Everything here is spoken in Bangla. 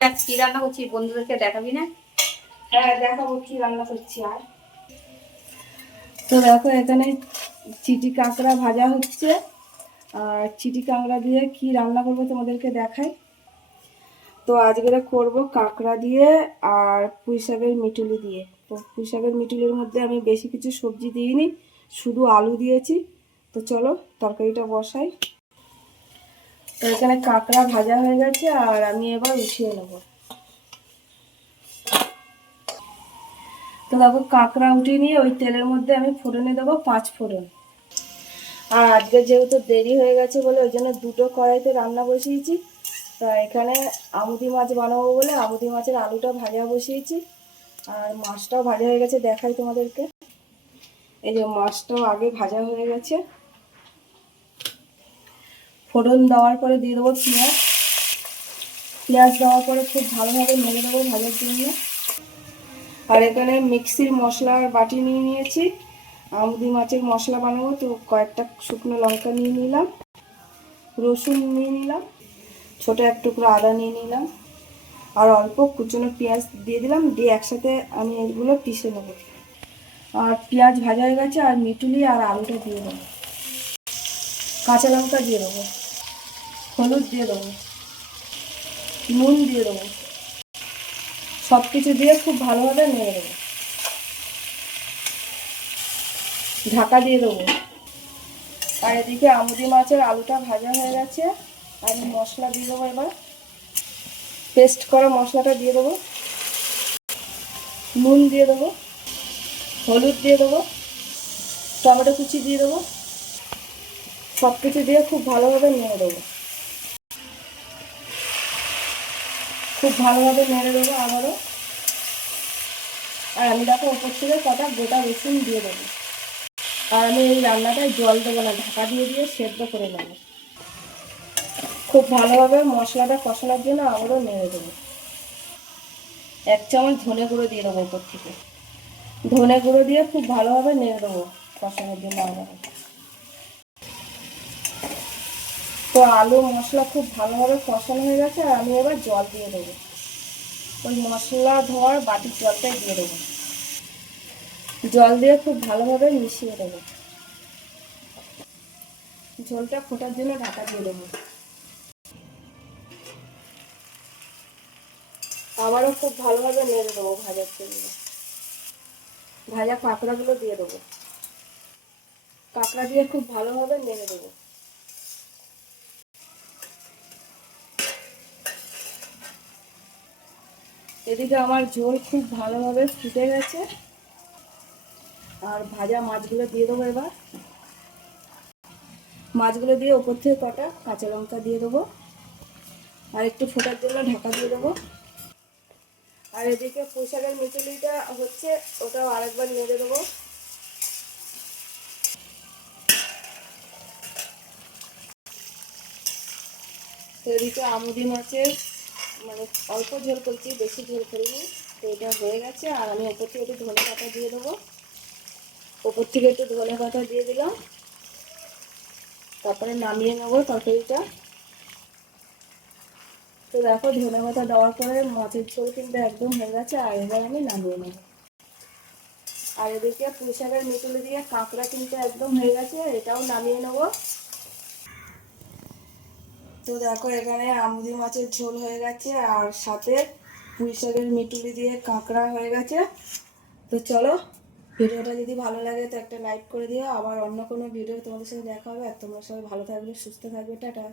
কি রান্না করছি বন্ধুদেরকে দেখাবি না? হ্যাঁ দেখাবো কি রান্না করছি আর। তো দেখো এখানে চিটি কাঁকড়া ভাজা হচ্ছে। আর চিটি কাঁকড়া দিয়ে কি রান্না করব তোমাদেরকে দেখাই। তো আজকে করব কাঁকড়া দিয়ে আর পুঁই শাকের মিটুলি দিয়ে। তো পুঁই শাকের মিটুলির মধ্যে আমি বেশি কিছু সবজি দিইনি শুধু আলু দিয়েছি। তো চলো তরকারিটা বসাই। এখানে কাঁকড়া ভাজা হয়ে গেছে আর আমি এবার উঠিয়ে নেব। তো দেখো কাঁকড়া উঠিয়ে নিয়ে ওই তেলের মধ্যে আমি ফোড়নে দেবো পাঁচ ফোড়ন। আর আজকে যেহেতু দেরি হয়ে গেছে বলে ওই জন্য দুটো কড়াইতে রান্না বসিয়েছি, তা এখানে আমুদি মাছ বানাবো বলে আমুদি মাছের আলুটা ভাজা বসিয়েছি, আর মাছটাও ভাজা হয়ে গেছে দেখাই তোমাদেরকে। এই যে মাছটাও আগে ভাজা হয়ে গেছে। ফোড়ন দেওয়ার পরে দিয়ে দেবো পেঁয়াজ। পেঁয়াজ দেওয়ার পরে খুব ভালোভাবে মেরে দেবো ভাজার জন্য। আর এখানে মিক্সির মশলার বাটি নিয়ে নিয়েছি। আমুদি মাছের মশলা বানাবো, তো কয়েকটা শুকনো লঙ্কা নিয়ে নিলাম। রসুন নিয়ে নিলাম, ছোটো এক টুকরো আদা নিয়ে নিলাম। আর অল্প কুচনো পেঁয়াজ দিয়ে দিলাম, দিয়ে একসাথে আমি এগুলো পিষে নেব। আর পেঁয়াজ ভাজা হয়ে গেছে, আর মিটুলি আর আলুটা দিয়ে দেবো। কাঁচা লঙ্কা দিয়ে দেবো। হলুদ দিয়ে দেবো, নুন দিয়ে দেবো। সব কিছু দিয়ে খুব ভালোভাবে নেড়ে দেবো। ঢাকা দিয়ে দেবো। আর এদিকে আমুদি মাছের আলুটা ভাজা হয়ে গেছে। আমি মশলা দিয়ে দেবো এবার। পেস্ট করা মশলাটা দিয়ে দেবো। নুন দিয়ে দেবো। হলুদ দিয়ে দেবো। টমেটো কুচি দিয়ে দেবো। সব কিছু দিয়ে খুব ভালোভাবে নিয়ে দেবো। খুব ভালোভাবে নেড়ে দেবো আবারও। আর আমি দেখো ওপর থেকে কটা গোটা রসুন দিয়ে দেবো। আর আমি এই রান্নাটায় জল দেবো না, ঢাকা দিয়ে দিয়ে সেদ্ধ করে নেব। খুব ভালোভাবে মশলাটা কষানোর জন্য আবারও নেড়ে দেবো। এক চামচ ধনে গুঁড়ো দিয়ে দেবো ওপর থেকে। ধনে গুঁড়ো দিয়ে খুব ভালোভাবে নেড়ে দেবো কষানোর জন্য আবারও। তো আলু মশলা খুব ভালোভাবে কষানো হয়ে গেছে, আর আমি এবার জল দিয়ে দেবো। ওই মশলা ধোয়ার বাটির জলটাই দিয়ে দেবো। জল দিয়ে খুব ভালোভাবে মিশিয়ে দেবো। ঝোলটা ফোটার জন্য ঢাকা দিয়ে দেবো। আবারও খুব ভালোভাবে নেড়ে দেবো ভাজার জন্য। ভাজা কাঁকড়াগুলো দিয়ে দেবো। কাঁকড়া দিয়ে খুব ভালোভাবে নেড়ে দেবো। এদিকে আমার ঝোল খুব ভালোভাবে ফুটে গেছে। আর ভাজা মাছগুলো দিয়ে দেবো এবার। মাছগুলো দিয়ে ওপর থেকে কটা কাঁচা লঙ্কা দিয়ে দেবো। আর একটু ফোটার জন্য ঢাকা দিয়ে দেবো। আর এদিকে পুঁইশাকের মিচুলিটা হচ্ছে, ওটাও আরেকবার নেড়ে দেবো। এদিকে আমুদি মাছের মানে অল্প ঝোল করছি, বেশি ঝোল করিনি। তো এটা হয়ে গেছে, আর আমি ওপর থেকে একটু ধনে পাতা দিয়ে দেবো। ওপর থেকে একটু ধনে পাতা দিয়ে দিলাম। তারপরে নামিয়ে নেব তরকারিটা। তো দেখো, ধনে পাতা দেওয়ার পরে মাছের ঝোল কিন্তু একদম হয়ে গেছে, আর এবার আমি নামিয়ে নেব। আর এদিকে পুঁই শাকের মিটুলি দিয়ে কাঁকড়া কিন্তু একদম হয়ে গেছে এটাও নামিয়ে নেব। তো দেখো, এখানে আমুদি মাছের ঝোল হয়ে গেছে আর সাথে পুঁই শাকের মিটুলি দিয়ে কাঁকড়া হয়ে গেছে। তো চলো, ভিডিওটা যদি ভালো লাগে তো একটা লাইক করে দিও। আবার অন্য কোনো ভিডিও তোমাদের সাথে দেখা হবে। আর তোমরা সবাই ভালো থাকবে, সুস্থ থাকবে। টাটা।